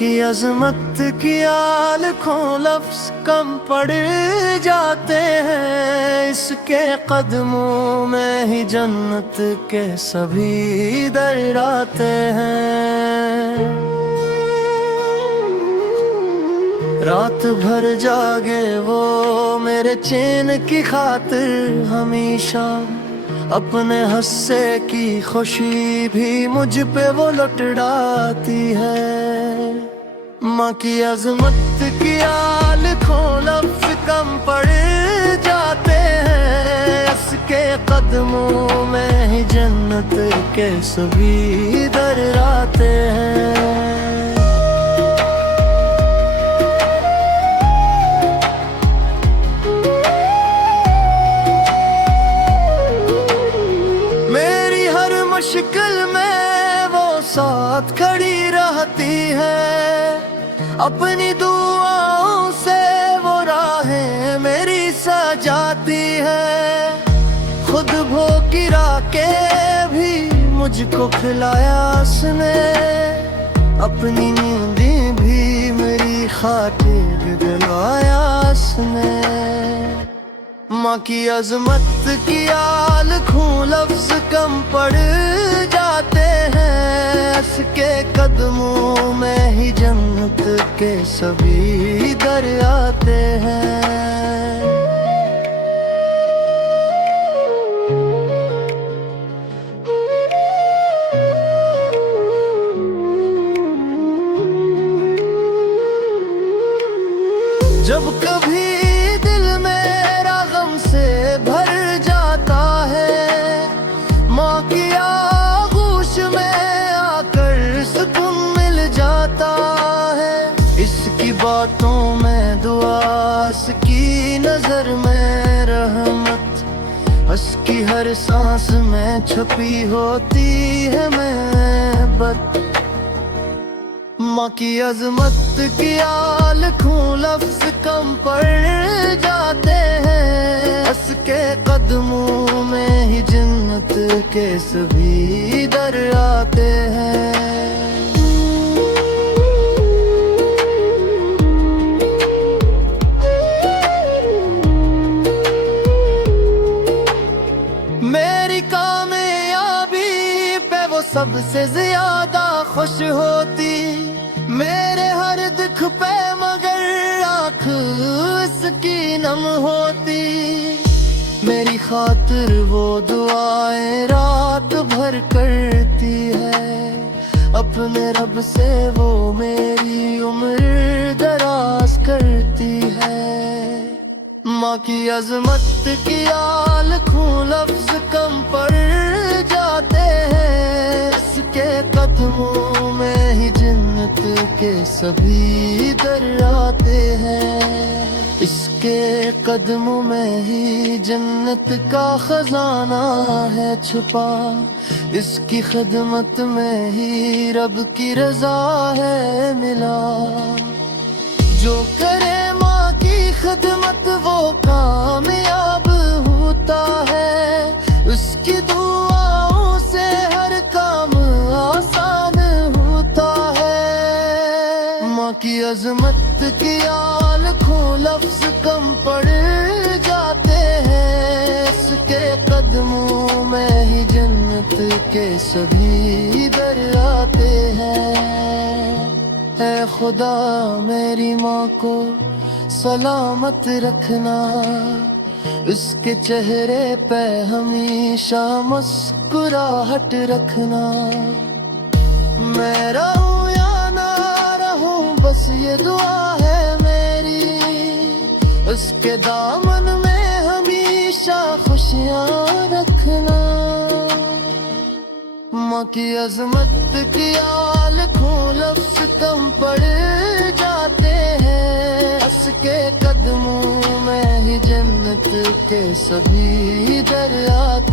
की अजमत की लाखों लफ्ज कम पड़ जाते हैं, इसके कदमों में ही जन्नत के सभी दर आते हैं। रात भर जागे वो मेरे चैन की खातिर, हमेशा अपने हंसे की खुशी भी मुझ पे वो लुटाती है। माँ की अजमत की लाखों लफ्ज कम पड़ जाते हैं, इसके कदमों में ही जन्नत के सभी दर आते हैं। मुश्किल में वो साथ खड़ी रहती है, अपनी दुआओं से वो राहें मेरी सजाती है। खुद भूख गिरा के भी मुझको खिलाया उसने, अपनी नींदी भी मेरी खातिर दिलवाया उसने। माँ की अजमत की लाखों लफ्ज कम पड़ जाते हैं, इसके कदमों में ही जन्नत के सभी दर आते हैं। जब कभी दिल मेरा गम से भर जाता है, माँ की आगोश में आकर सुकून मिल जाता है। इसकी बातों में दुआ, इसकी नजर में रहमत, उसकी हर सांस में छुपी होती है मोहब्बत। माँ की अजमत की लाखों लफ्ज कम पड़ जाते हैं, उसके कदमों में ही जन्नत के सभी दर आते हैं। मेरी कामयाबी पे वो सबसे ज्यादा खुश होती, मेरे हर दुख पे मगर आँख उसकी नम होती। मेरी खातिर वो दुआएं रात भर करती है, अपने रब से वो मेरी उम्र दराज करती है। माँ की अजमत की लाखों लफ्ज कम पड़ जाते हैं, इसके कदमों में ही जन्नत के सभी दर आते हैं। इसके कदमों में ही जन्नत का खजाना है छुपा, इसकी खिदमत में ही रब की रजा है मिला। जो करे माँ की खिदमत वो कामयाब होता है, उसकी दुआओं से हर काम आसान होता है। माँ की अजमत की लाखों लफ्ज कम पड़ जाते हैं, इसके कदमों में ही जन्नत के सभी दर आते हैं। ऐ खुदा मेरी माँ को सलामत रखना, उसके चेहरे पे हमेशा मुस्कुराहट रखना। मैं रहूं या ना रहूं बस ये दुआ है मेरी, उसके दामन में हमेशा खुशियाँ रखना। माँ की अजमत की लाखों लफ्ज कम पड़ जाते हैं, उसके कदमों में ही जन्नत के सभी दर आते